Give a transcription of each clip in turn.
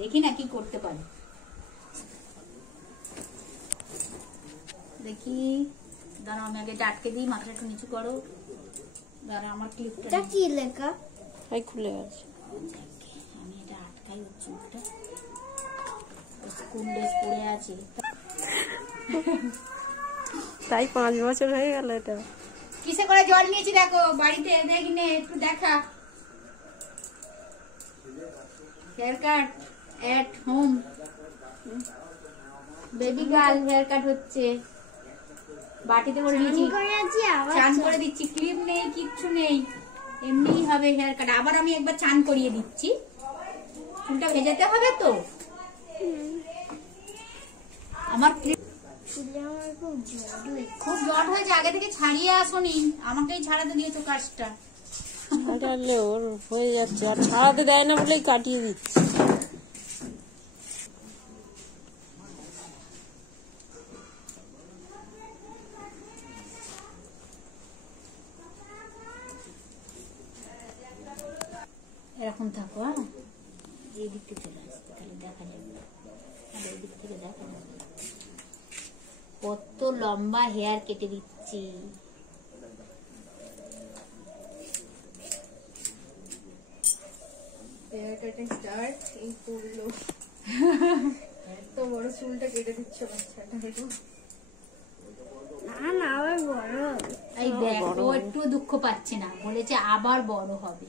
দেখি না কি করতে পারি, দেখি। দাঁড়াও আমি আগে এটা আটকে দিই, মাথাটা একটু নিচু করো। দাঁড়াও আমার ক্লিপটা কি লেখা খুলে গেছে। আমি এটা আটকাই, চুলটা স্কুল ড্রেস পরে আছে তাই 5 বছর হয়ে গেল। এটা কিসে করে জল নিয়েছি দেখো, বাড়িতে দেখিনি, একটু দেখা। Hair cut at home, baby girl hair cut হচ্ছে, বাটিতে করে নিয়েছি, চান করে দিচ্ছি, ক্লিপ নেই কিচ্ছু নেই, এমনি হবে হেয়ার কাট। আবার আমি একবার চান করিয়ে দিচ্ছি, চুলটা ভেজাতে হবে তো। আমার খুব জট হয়েছে, আগে থেকে ছাড়িয়ে আসোনি, আমাকেই ছাড়াতে দিয়েছো কাজটা। ছাড়ালে ওর হয়ে যাচ্ছে, আর ছাড়াতে দেয় না বলেই কাটিয়ে দিচ্ছে। এরকম থাকো, হ্যাঁ এই দিক থেকে চলে আসতে, তাহলে দেখা যাবে, আর এই দিক থেকে দেখা যাবে। কত লম্বা হেয়ার কেটে দিচ্ছি। হেয়ার কাটিং স্টার্ট এই করলো। এত বড় চুলটা কেটে দিচ্ছে বাচ্চাটা। না না আবার বড়, এই দেখ ও একটু দুঃখ পাচ্ছে না, বলেছে আবার বড় হবে।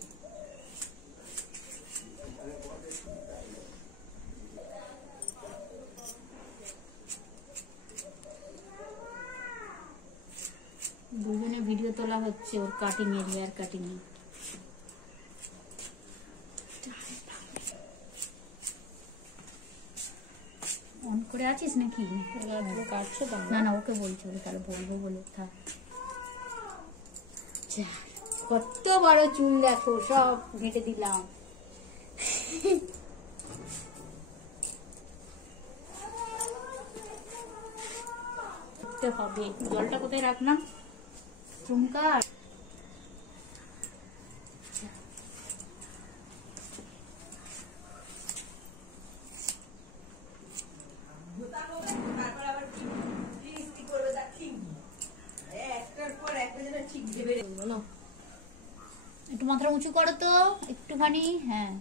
দুজনে ভিডিও তোলা হচ্ছে ওর কাটিং এর, হেয়ার কাটিং এর। অন করে আছিস নাকি? কাটছো তো? না না ওকে বলছি, ওকে তাহলে বলবো বলে থাক। কত বড় চুল দেখো, সব ঘেটে দিলাম। হবে, জলটা কোথায় রাখলাম? চুমকা একটু মাথা উঁচু করো তো একটুখানি, হ্যাঁ।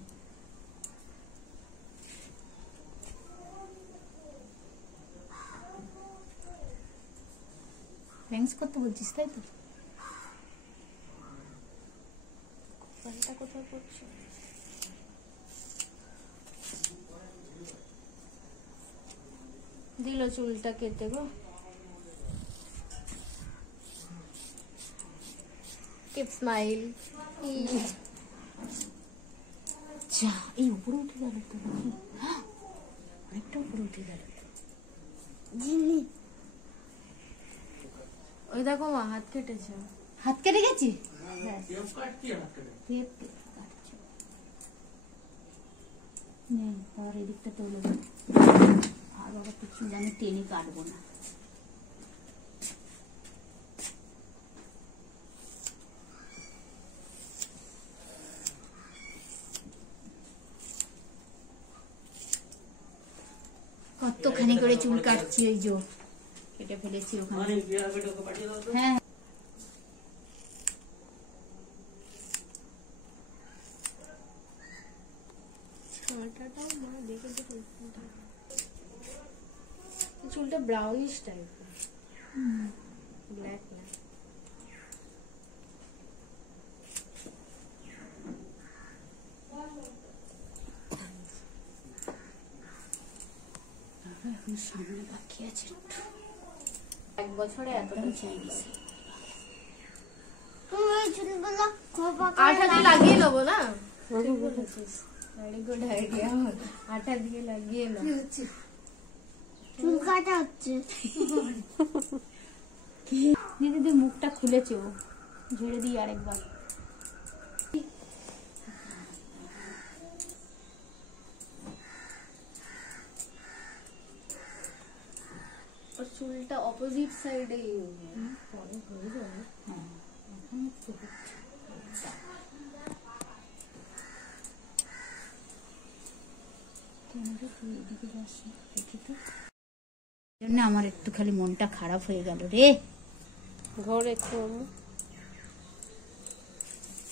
থ্যাঙ্কস করতে বলছিস তাই তো? কোথায় করছো? দিল চুলটা কেটে গো। Keep smile. যা এই উপরে উঠে গেল তো, অনেকটা উপরে উঠে গেল। ওই দেখো মা হাত কেটেছে। হাত কেটে গেছে? আর এদিকটা তোলো, আর বাবা কিছু জানি টেনে কাটবো না। কতখানি করে চুল কাটছি, ওই যে কেটে ফেলেছি ওখানে। হ্যাঁ চুলটা ব্রাউনিশ টাইপের, ব্ল্যাক না। এখন সামনে বাকি আছে, 1 বছরে এতটা চেঞ্জ। আঠা দিয়ে লাগিয়ে নেবো না? ভেরি গুড আইডিয়া, আঠা দিয়ে লাগিয়ে নাও। চুল কাটা হচ্ছে। দিদি মুখটা খুলেছে, ও ঝেড়ে দিই আরেকবার। চুলটা অপোজিট সাইডে পরে হয়ে যাবে। হ্যাঁ এখন একটু জন্য আমার একটু খালি মনটা খারাপ হয়ে গেল রে। ঘর একটু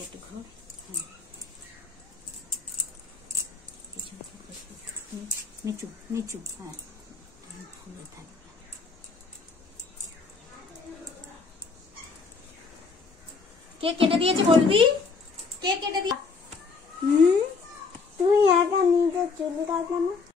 একটু ঘর, হ্যাঁ নিচু নিচু, হ্যাঁ ফুলে থাকবে। কে কেটে দিয়েছে বলবি? কে কেটে দিয়ে? তুমি একা নিজে চুল কাটবে না?